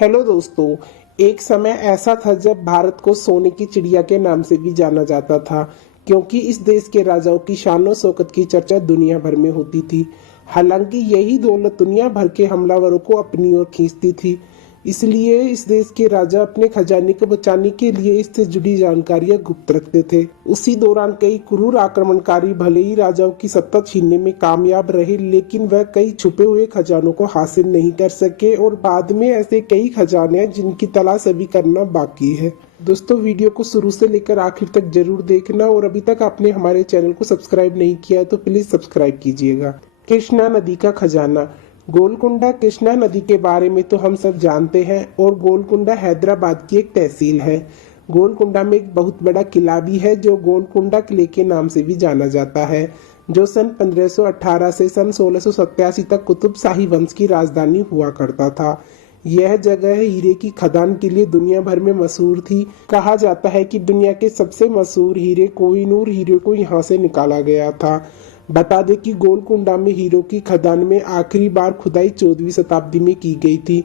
Hello दोस्तों। एक समय ऐसा था जब भारत को सोने की चिड़िया के नाम से भी जाना जाता था, क्योंकि इस देश के राजाओं की शान शौकत की चर्चा दुनिया भर में होती थी। हालांकि यही दौलत दुनिया भर के हमलावरों को अपनी ओर खींचती थी। इसलिए इस देश के राजा अपने खजाने को बचाने के लिए इससे जुड़ी जानकारियां गुप्त रखते थे। उसी दौरान कई क्रूर आक्रमणकारी भले ही राजाओं की सत्ता छीनने में कामयाब रहे, लेकिन वह कई छुपे हुए खजानों को हासिल नहीं कर सके और बाद में ऐसे कई खजाने हैं जिनकी तलाश अभी करना बाकी है। दोस्तों, वीडियो को शुरू से लेकर आखिर तक जरूर देखना और अभी तक आपने हमारे चैनल को सब्सक्राइब नहीं किया है तो प्लीज सब्सक्राइब कीजिएगा। कृष्णा नदी का खजाना। गोलकुंडा कृष्णा नदी के बारे में तो हम सब जानते हैं और गोलकुंडा हैदराबाद की एक तहसील है। गोलकुंडा में एक बहुत बड़ा किला भी है जो गोलकुंडा किले के नाम से भी जाना जाता है, जो सन 1518 से सन 1687 तक कुतुब शाही वंश की राजधानी हुआ करता था। यह जगह हीरे की खदान के लिए दुनिया भर में मशहूर थी। कहा जाता है कि दुनिया के सबसे मशहूर हीरे कोहिनूर हीरे को यहाँ से निकाला गया था। बता दें कि गोलकुंडा में हीरों की खदान में आखिरी बार खुदाई 14वीं शताब्दी में की गई थी।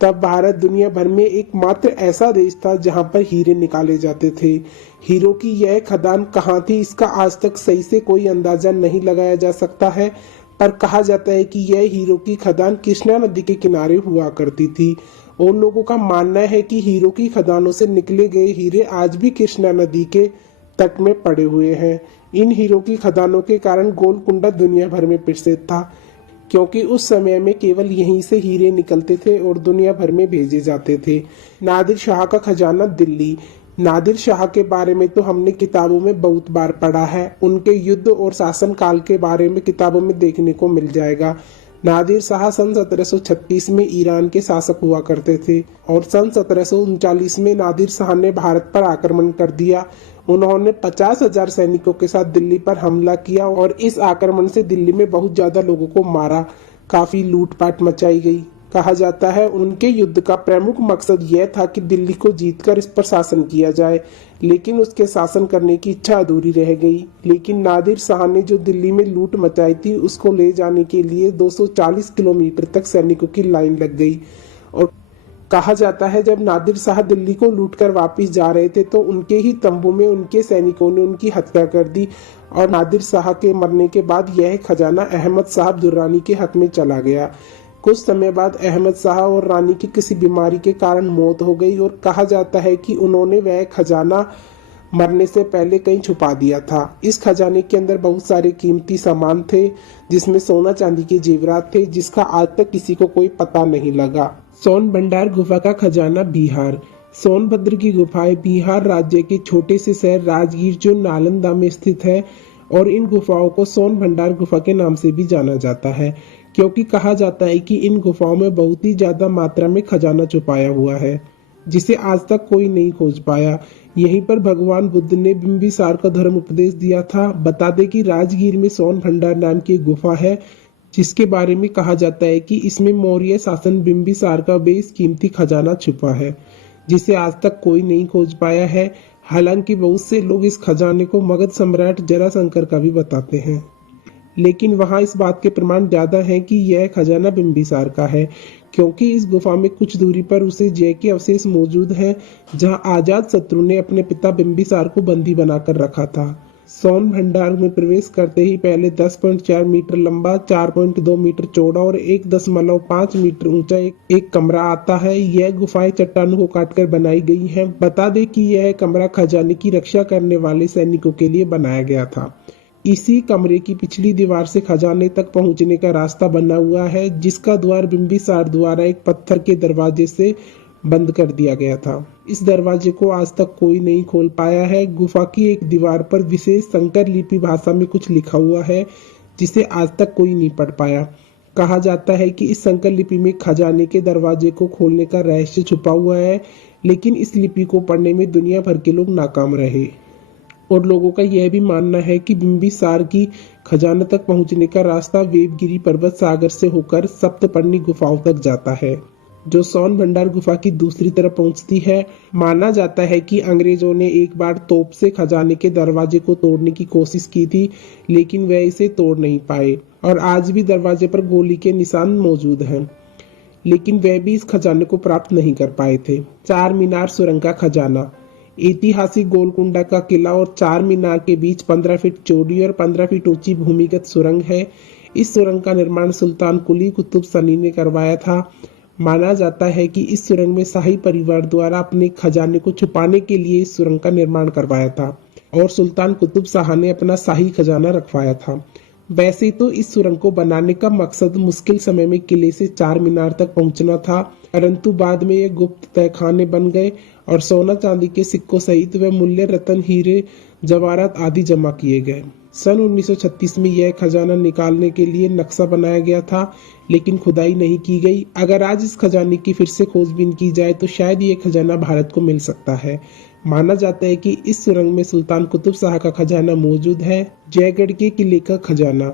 तब भारत दुनिया भर में एकमात्र ऐसा देश था जहां पर हीरे निकाले जाते थे। हीरों की यह खदान कहाँ थी इसका आज तक सही से कोई अंदाजा नहीं लगाया जा सकता है, पर कहा जाता है कि यह हीरों की खदान कृष्णा नदी के किनारे हुआ करती थी और लोगों का मानना है कि हीरों की खदानों से निकले गए हीरे आज भी कृष्णा नदी के तट में पड़े हुए हैं। इन हीरों की खदानों के कारण गोलकुंडा दुनिया भर में प्रसिद्ध था, क्योंकि उस समय में केवल यहीं से हीरे निकलते थे और दुनिया भर में भेजे जाते थे। नादिर शाह का खजाना दिल्ली। नादिर शाह के बारे में तो हमने किताबों में बहुत बार पढ़ा है। उनके युद्ध और शासन काल के बारे में किताबों में देखने को मिल जाएगा। नादिर शाह सन 1736 में ईरान के शासक हुआ करते थे और सन 1739 में नादिर शाह ने भारत पर आक्रमण कर दिया। उन्होंने 50,000 सैनिकों के साथ दिल्ली पर हमला किया और इस आक्रमण से दिल्ली में बहुत ज्यादा लोगों को मारा, काफी लूटपाट मचाई गई। कहा जाता है उनके युद्ध का प्रमुख मकसद यह था कि दिल्ली को जीतकर इस पर शासन किया जाए, लेकिन उसके शासन करने की इच्छा अधूरी रह गई। लेकिन नादिर शाह ने जो दिल्ली में लूट मचाई थी उसको ले जाने के लिए 240 किलोमीटर तक सैनिकों की लाइन लग गई। और कहा जाता है जब नादिर शाह दिल्ली को लूटकर वापस जा रहे थे तो उनके ही तंबू में उनके सैनिकों ने उनकी हत्या कर दी और नादिर शाह के मरने के बाद यह खजाना अहमद साहब दुर्रानी के हक में चला गया। कुछ समय बाद अहमद शाह और रानी की किसी बीमारी के कारण मौत हो गई और कहा जाता है कि उन्होंने वह खजाना मरने से पहले कहीं छुपा दिया था। इस खजाने के अंदर बहुत सारे कीमती सामान थे, जिसमें सोना चांदी के जेवरात थे, जिसका आज तक किसी को कोई पता नहीं लगा। सोन भंडार गुफा का खजाना बिहार। सोनभद्र की गुफाएं बिहार राज्य के छोटे से शहर राजगीर जो नालंदा में स्थित है और इन गुफाओं को सोन भंडार गुफा के नाम से भी जाना जाता है, क्योंकि कहा जाता है कि इन गुफाओं में बहुत ही ज्यादा मात्रा में खजाना छुपाया हुआ है, जिसे आज तक कोई नहीं खोज पाया। यहीं पर भगवान बुद्ध ने बिंबिसार का धर्म उपदेश दिया था। बता दें कि राजगीर में सोन भंडार नाम की एक गुफा है, जिसके बारे में कहा जाता है कि इसमें मौर्य शासन बिंबिसार का बेशकीमती खजाना छुपा है, जिसे आज तक कोई नहीं खोज पाया है। हालांकि बहुत से लोग इस खजाने को मगध सम्राट जरासंकर का भी बताते हैं, लेकिन वहां इस बात के प्रमाण ज्यादा हैं कि यह खजाना बिंबिसार का है, क्योंकि इस गुफा में कुछ दूरी पर उसे जय के अवशेष मौजूद हैं, जहां आजाद शत्रु ने अपने पिता बिंबिसार को बंदी बनाकर रखा था। सोन भंडार में प्रवेश करते ही पहले 10.4 मीटर लंबा, 4.2 मीटर चौड़ा और 1.5 मीटर ऊंचा एक कमरा आता है। यह गुफाएं चट्टानों को काटकर बनाई गई हैं। बता दें कि यह कमरा खजाने की रक्षा करने वाले सैनिकों के लिए बनाया गया था। इसी कमरे की पिछली दीवार से खजाने तक पहुंचने का रास्ता बना हुआ है, जिसका द्वार बिंबिसार द्वारा एक पत्थर के दरवाजे से बंद कर दिया गया था। इस दरवाजे को आज तक कोई नहीं खोल पाया है। गुफा की एक दीवार पर विशेष संकर लिपि भाषा में कुछ लिखा हुआ है, जिसे आज तक कोई नहीं पढ़ पाया। कहा जाता है कि इस संकर लिपि में खजाने के दरवाजे को खोलने का रहस्य छुपा हुआ है, लेकिन इस लिपि को पढ़ने में दुनिया भर के लोग नाकाम रहे और लोगों का यह भी मानना है कि बिंबिसार की खजाना तक पहुंचने का रास्ता वेबगिरी पर्वत सागर से होकर सप्तपर्णी गुफाओं तक जाता है, जो सोन भंडार गुफा की दूसरी तरफ पहुंचती है। माना जाता है कि अंग्रेजों ने एक बार तोप से खजाने के दरवाजे को तोड़ने की कोशिश की थी, लेकिन वह इसे तोड़ नहीं पाए और आज भी दरवाजे पर गोली के निशान मौजूद हैं। लेकिन वह भी इस खजाने को प्राप्त नहीं कर पाए थे। चार मीनार सुरंग का खजाना। ऐतिहासिक गोलकुंडा का किला और चार मीनार के बीच 15 फीट चौड़ी और 15 फीट ऊंची भूमिगत सुरंग है। इस सुरंग का निर्माण सुल्तान कुली कुतुब सनी ने करवाया था। माना जाता है कि इस सुरंग में शाही परिवार द्वारा अपने खजाने को छुपाने के लिए इस सुरंग का निर्माण करवाया था और सुल्तान कुतुब शाह ने अपना शाही खजाना रखवाया था। वैसे तो इस सुरंग को बनाने का मकसद मुश्किल समय में किले से चार मीनार तक पहुंचना था, परंतु बाद में ये गुप्त तहखाने बन गए और सोना चांदी के सिक्कों सहित व मूल्य रत्न हीरे जवाहरात आदि जमा किए गए। सन 1936 में यह खजाना निकालने के लिए नक्शा बनाया गया था, लेकिन खुदाई नहीं की गई। अगर आज इस खजाने की फिर से खोजबीन की जाए तो शायद ये खजाना भारत को मिल सकता है। माना जाता है कि इस सुरंग में सुल्तान कुतुब शाह का खजाना मौजूद है। जयगढ़ के किले का खजाना।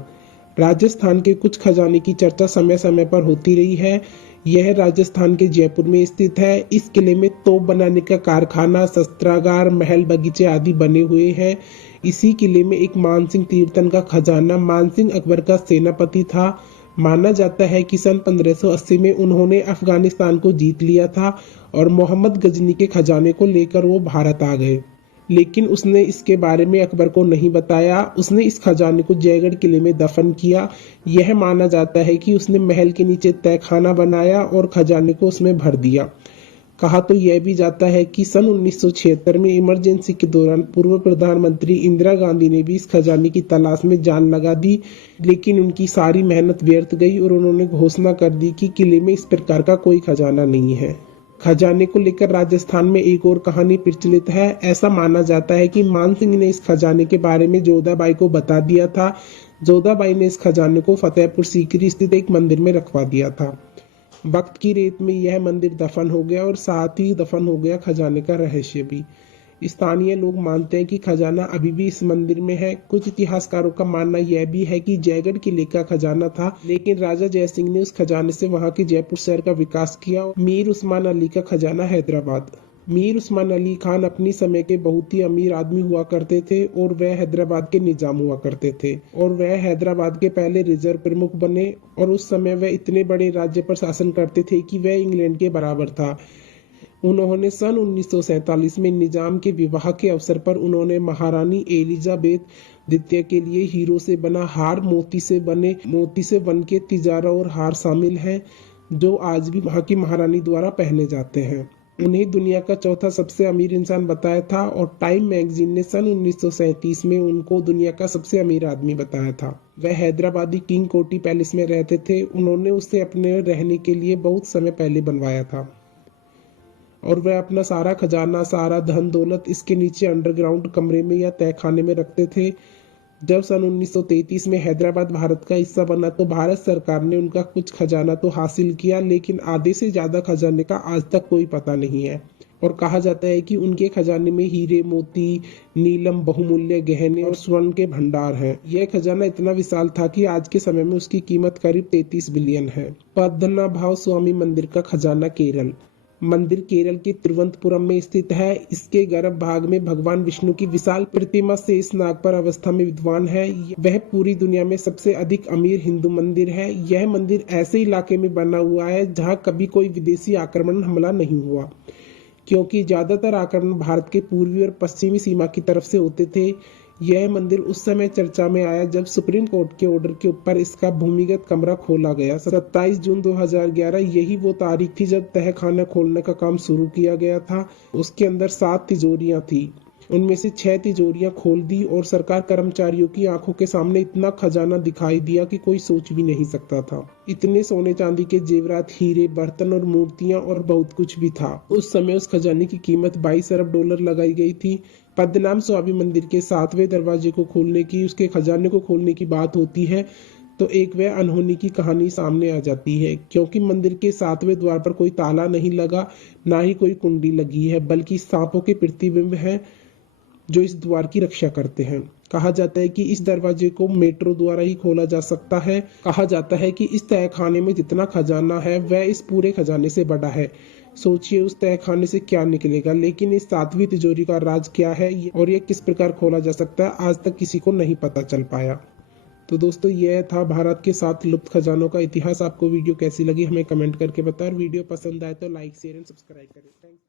राजस्थान के कुछ खजाने की चर्चा समय समय पर होती रही है। यह राजस्थान के जयपुर में स्थित है। इस किले में तोप बनाने का कारखाना, शस्त्रागार, महल, बगीचे आदि बने हुए हैं। इसी किले में एक मानसिंह तीर्थन का खजाना। मानसिंह अकबर का सेनापति था। माना जाता है कि सन 1580 में उन्होंने अफगानिस्तान को जीत लिया था और मोहम्मद गजनी के खजाने को लेकर वो भारत आ गए, लेकिन उसने इसके बारे में अकबर को नहीं बताया। उसने इस खजाने को जयगढ़ किले में दफन किया। यह माना जाता है कि उसने महल के नीचे तहखाना बनाया और खजाने को उसमें भर दिया। कहा तो यह भी जाता है कि सन 1976 में इमरजेंसी के दौरान पूर्व प्रधानमंत्री इंदिरा गांधी ने भी इस खजाने की तलाश में जान लगा दी, लेकिन उनकी सारी मेहनत व्यर्थ गई और उन्होंने घोषणा कर दी कि किले में इस प्रकार का कोई खजाना नहीं है। खजाने को लेकर राजस्थान में एक और कहानी प्रचलित है। ऐसा माना जाता है कि मानसिंह ने इस खजाने के बारे में जोधाबाई को बता दिया था। जोधाबाई ने इस खजाने को फतेहपुर सीकरी स्थित एक मंदिर में रखवा दिया था। वक्त की रेत में यह मंदिर दफन हो गया और साथ ही दफन हो गया खजाने का रहस्य भी। स्थानीय लोग मानते हैं कि खजाना अभी भी इस मंदिर में है। कुछ इतिहासकारों का मानना यह भी है कि जयगढ़ किले का खजाना था, लेकिन राजा जयसिंह ने उस खजाने से वहां के जयपुर शहर का विकास किया। मीर उस्मान अली का खजाना हैदराबाद। मीर उस्मान अली खान अपनी समय के बहुत ही अमीर आदमी हुआ करते थे और वह हैदराबाद के निजाम हुआ करते थे और वह हैदराबाद के पहले रिजर्व प्रमुख बने और उस समय वह इतने बड़े राज्य पर शासन करते थे कि वह इंग्लैंड के बराबर था। उन्होंने सन 1947 में निजाम के विवाह के अवसर पर उन्होंने महारानी एलिजाबेथ द्वितीय के लिए हीरो से बना हार, मोती से बन के तिजारा और हार शामिल हैं, जो आज भी वहां की महारानी द्वारा पहने जाते हैं। उन्हें दुनिया का चौथा सबसे अमीर इंसान बताया था और टाइम मैगजीन ने सन 1937 में उनको दुनिया का सबसे अमीर आदमी बताया था। वह हैदराबादी किंग कोटी पैलेस में रहते थे। उन्होंने उसे अपने रहने के लिए बहुत समय पहले बनवाया था और वह अपना सारा खजाना, सारा धन दौलत इसके नीचे अंडरग्राउंड कमरे में या तहखाने में रखते थे। जब सन 1933 में हैदराबाद भारत का हिस्सा बना तो भारत सरकार ने उनका कुछ खजाना तो हासिल किया, लेकिन आधे से ज्यादा खजाने का आज तक कोई पता नहीं है और कहा जाता है कि उनके खजाने में हीरे, मोती, नीलम, बहुमूल्य गहने और स्वर्ण के भंडार हैं। यह खजाना इतना विशाल था कि आज के समय में उसकी कीमत करीब 33 बिलियन है। पद्मनाभ स्वामी मंदिर का खजाना केरल। मंदिर केरल के तिरुवनंतपुरम में स्थित है। इसके गर्भ भाग में भगवान विष्णु की विशाल प्रतिमा शेष नाग पर अवस्था में विद्वान है। वह पूरी दुनिया में सबसे अधिक अमीर हिंदू मंदिर है। यह मंदिर ऐसे इलाके में बना हुआ है जहां कभी कोई विदेशी आक्रमण हमला नहीं हुआ, क्योंकि ज्यादातर आक्रमण भारत के पूर्वी और पश्चिमी सीमा की तरफ से होते थे। यह मंदिर उस समय चर्चा में आया जब सुप्रीम कोर्ट के ऑर्डर के ऊपर इसका भूमिगत कमरा खोला गया। 27 जून 2011 यही वो तारीख थी जब तहखाना खोलने का काम शुरू किया गया था। उसके अंदर 7 तिजोरियां थी। उनमें से 6 तिजोरियां खोल दी और सरकार कर्मचारियों की आंखों के सामने इतना खजाना दिखाई दिया कि कोई सोच भी नहीं सकता था। इतने सोने चांदी के जेवरात, हीरे, बर्तन और मूर्तियां और बहुत कुछ भी था। उस समय उस खजाने की कीमत $22 अरब लगाई गई थी। पद्मनाभ स्वामी मंदिर के 7वें दरवाजे को खोलने की, उसके खजाने को खोलने की बात होती है तो एक वह अनहोनी की कहानी सामने आ जाती है, क्योंकि मंदिर के 7वें द्वार पर कोई ताला नहीं लगा, ना ही कोई कुंडी लगी है, बल्कि सांपों के प्रतिबिंब हैं जो इस द्वार की रक्षा करते हैं। कहा जाता है कि इस दरवाजे को मेट्रो द्वारा ही खोला जा सकता है। कहा जाता है कि इस तहखाने में जितना खजाना है वह इस पूरे खजाने से बड़ा है। सोचिए उस तहखाने से क्या निकलेगा। लेकिन इस 7वीं तिजोरी का राज क्या है और ये किस प्रकार खोला जा सकता है, आज तक किसी को नहीं पता चल पाया। तो दोस्तों यह था भारत के 7 लुप्त खजानों का इतिहास। आपको वीडियो कैसी लगी हमें कमेंट करके बताएं। वीडियो पसंद आए तो लाइक शेयर एंड सब्सक्राइब करें। थैंक्स।